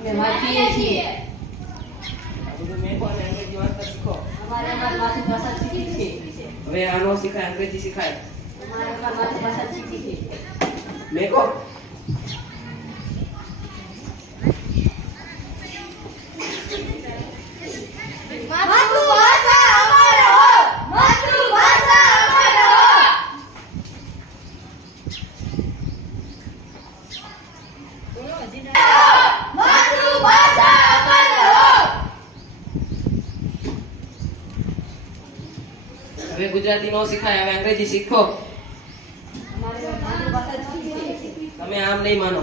અમે વાંચીએ છીએ. મેકો અને અંગ્રેજી વાંચતા શીખો. અમારે અમારી માતૃભાષા શીખી છે. હવે આનો શીખાય, અંગ્રેજી શીખાય. અમારે અમારી માતૃભાષા શીખી છે. મેકો માતૃભાષા અમર હો, માતૃભાષા અમર હો. માતૃભાષા અમર હો. હવે ગુજરાતી નો શીખાય, હવે અંગ્રેજી શીખો. અમારે માતૃભાષા શીખી છે. તમે આમ નહીં માનો.